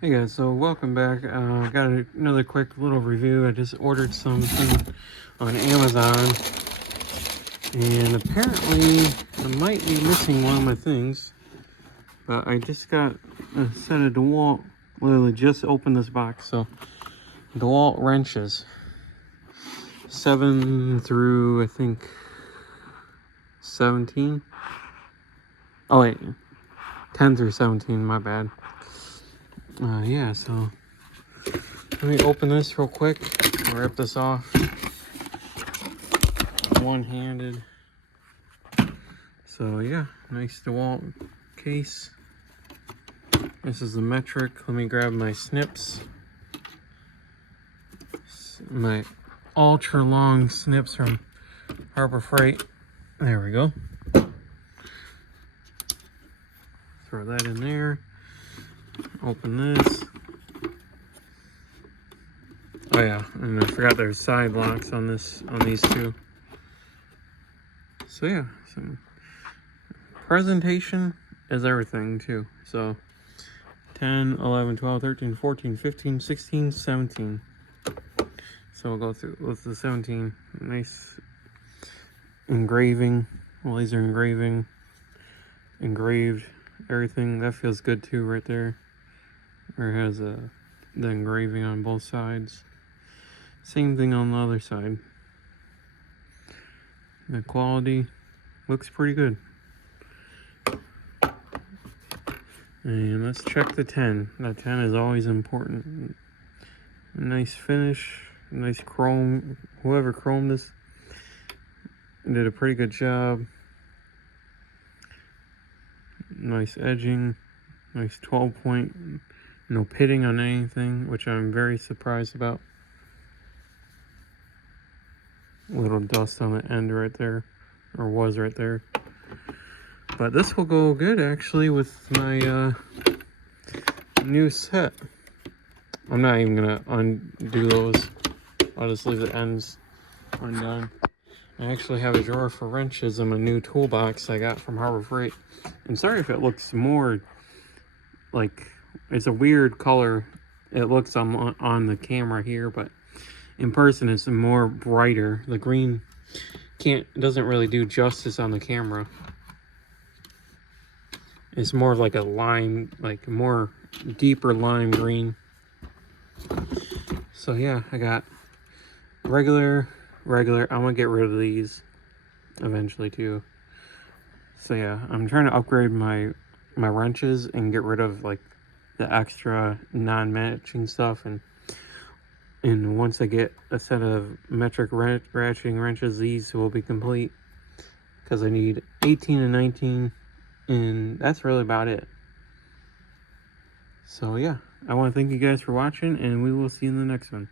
Hey guys, so welcome back. Got another quick little review. I just ordered something on Amazon, and apparently I might be missing one of my things, but I just got a set of Dewalt. Literally just opened this box. So Dewalt wrenches, 7 through I think 17. Oh wait, 10 through 17, my bad. Yeah, so let me open this real quick, rip this off one-handed. So yeah, nice Dewalt case. This is the metric. Let me grab my snips, my ultra long snips from Harbor Freight. There we go. Throw that in there. Open this. Oh yeah, and I forgot there's side locks on these two. So yeah, some presentation is everything too. So 10, 11, 12, 13, 14, 15, 16, 17. So we'll go through with the 17. Nice engraving, laser engraving, engraved everything. That feels good too right there. Where it has the engraving on both sides. Same thing on the other side. The quality looks pretty good. And let's check the 10. That 10 is always important. A nice finish, nice chrome. Whoever chromed this did a pretty good job. Nice edging, nice 12 point, no pitting on anything, which I'm very surprised about. Little dust on the end right there, or was right there. But this will go good actually with my new set. I'm not even gonna undo those. I'll just leave the ends undone. I actually have a drawer for wrenches in my new toolbox I got from Harbor Freight. I'm sorry if it looks more like it's a weird color. It looks on the camera here, but in person it's more brighter. The green doesn't really do justice on the camera. It's more of like a lime, like more deeper lime green. So yeah, I got regular. I'm gonna get rid of these eventually too. So yeah, I'm trying to upgrade my wrenches and get rid of like the extra non-matching stuff, and once I get a set of metric ratcheting wrenches, these will be complete, because I need 18 and 19, and that's really about it. So yeah, I want to thank you guys for watching, and we will see you in the next one.